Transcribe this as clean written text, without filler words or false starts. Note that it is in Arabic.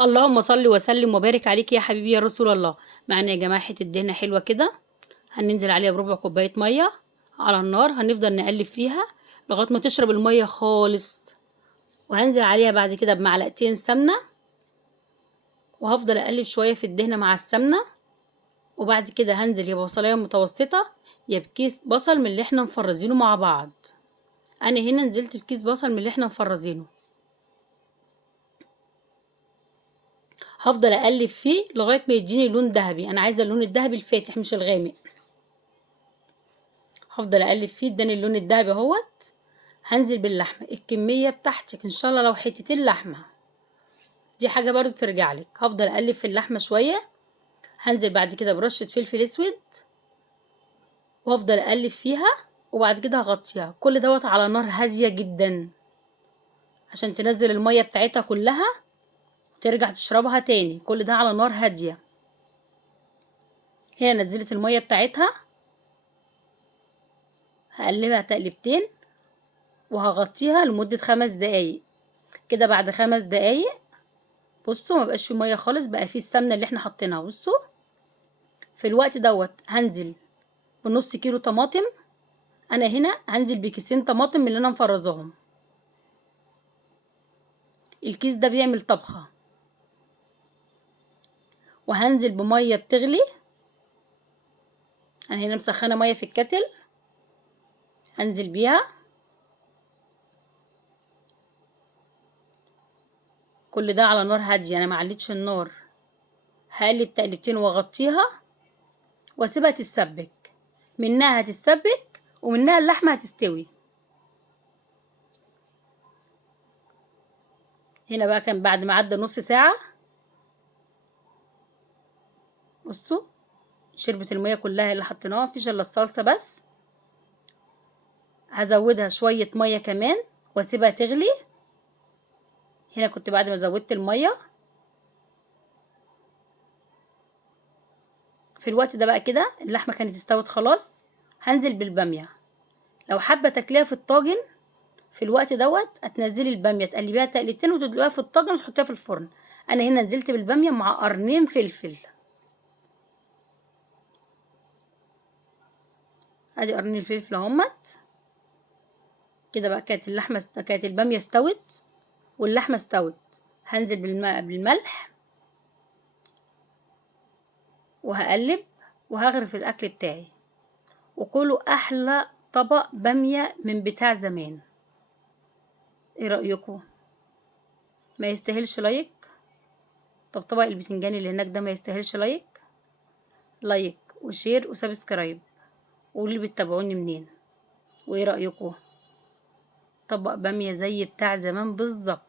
اللهم صل وسلم وبارك عليك يا حبيبي يا رسول الله. معانا يا جماعه حته دهنه حلوه كده، هننزل عليها بربع كوبايه ميه على النار، هنفضل نقلب فيها لغايه ما تشرب الميه خالص. وهنزل عليها بعد كده بمعلقتين سمنه، وهفضل اقلب شويه في الدهنه مع السمنه. وبعد كده هنزل يا بصلايه متوسطه يا بكيس بصل من اللي احنا مفرزينه مع بعض. انا هنا نزلت بكيس بصل من اللي احنا مفرزينه، هفضل اقلب فيه لغايه ما يديني لون ذهبي. انا عايزه اللون الذهبي الفاتح مش الغامق. هفضل اقلب فيه اداني اللون الذهبي اهوت. هنزل باللحمه، الكميه بتاعتك ان شاء الله لو حتتين لحمه دي حاجه برضو ترجع لك. هفضل اقلب في اللحمه شويه، هنزل بعد كده برشه فلفل اسود وافضل اقلب فيها. وبعد كده هغطيها كل دوت على نار هاديه جدا عشان تنزل الميه بتاعتها كلها وترجع تشربها تاني. كل ده على نار هاديه. هنا نزلت الميه بتاعتها، هقلبها تقلبتين وهغطيها لمده 5 دقايق. كده بعد 5 دقايق بصوا مبقاش فيه ميه خالص، بقى فيه السمنه اللي احنا حاطينها. بصوا في الوقت دوت هنزل بنص كيلو طماطم. انا هنا هنزل بكيسين طماطم من اللي انا مفرزاهم. الكيس ده بيعمل طبخه. وهنزل بميه بتغلي، انا هنا مسخنه ميه في الكتل، هنزل بيها. كل ده على نار هاديه، انا معليتش النار. هقلب تقلبتين واغطيها واسيبها تتسبك. منها هتتسبك ومنها اللحمه هتستوي. هنا بقى كان بعد ما عدى نص ساعه، بصوا شربت الميه كلها اللي حطيناها، مفيش الا الصلصه بس. هزودها شويه ميه كمان واسيبها تغلي. هنا كنت بعد ما زودت الميه في الوقت ده بقى كده اللحمه كانت استوت خلاص. هنزل بالباميه. لو حابه تاكليها في الطاجن في الوقت دوت هتنزلي الباميه تقلبيها تقلبتين وتدلقيها في الطاجن وتحطيها في الفرن. انا هنا نزلت بالباميه مع قرنين فلفل. ادي قرنين الفلفل اهمت. كده بقى كانت الباميه استوت واللحمه استوت. هنزل بالملح وهقلب وهغرف الاكل بتاعي. وكلوا احلى طبق باميه من بتاع زمان. ايه رايكم؟ ما يستاهلش لايك؟ طب طبق البتنجان اللي هناك ده ما يستاهلش لايك؟ لايك وشير وسبسكرايب. وقولي بتتابعوني منين وايه رايكم؟ طبق باميه زي بتاع زمان بالظبط.